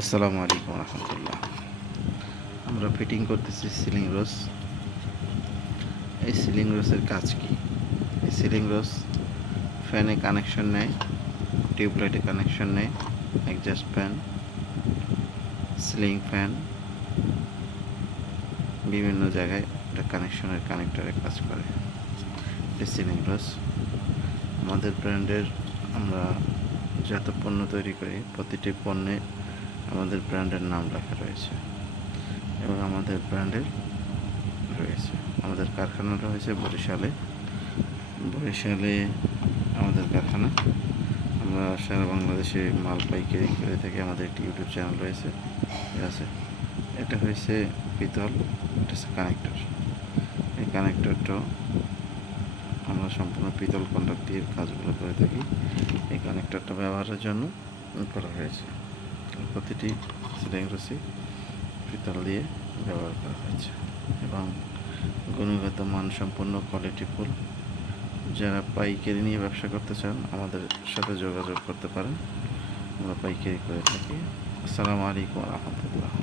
আসসালামু আলাইকুম রহমতুল্লাহ। আমরা ফিটিং করতেছি সিলিং রোস এই সিলিং রোসের কাজ কি? এই সিলিং রোস ফ্যানে কানেকশন নেয় টিউবলাইটে কানেকশন নেয় একজাস্ট ফ্যান সিলিং ফ্যান বিভিন্ন জায়গায় একটা কানেকশনের কানেক্টরে কাজ করে। এটা সিলিং রোস আমাদের ব্র্যান্ডের আমরা যত পণ্য তৈরি করি, প্রতিটি পণ্যে আমাদের ব্র্যান্ডের নাম লেখা রয়েছে এবং আমাদের ব্র্যান্ডের রয়েছে। আমাদের কারখানা রয়েছে বরিশালে। বরিশালে আমাদের কারখানা। আমরা সারা বাংলাদেশে মাল পাইকারি করে থাকি। আমাদের একটি ইউটিউব চ্যানেল রয়েছে। আছে। এটা হয়েছে পিতল, এটা হচ্ছে কানেক্টর। এই কানেক্টরটাও আমরা সম্পূর্ণ পিতল কন্ডাক্ট দিয়ে কাজগুলো করে থাকি। এই কানেক্টরটা ব্যবহারের জন্য করা হয়েছে। প্রতিটি সিলিং রশি পিতল দিয়ে ব্যবহার করা হয়েছে এবং গুণগত মানসম্পন্ন কোয়ালিটি ফুল। যারা পাইকারি নিয়ে ব্যবসা করতে চান, আমাদের সাথে যোগাযোগ করতে পারেন। আমরা পাইকারি করে থাকি। আসসালামু আলাইকুম রহমতুল্লাহ।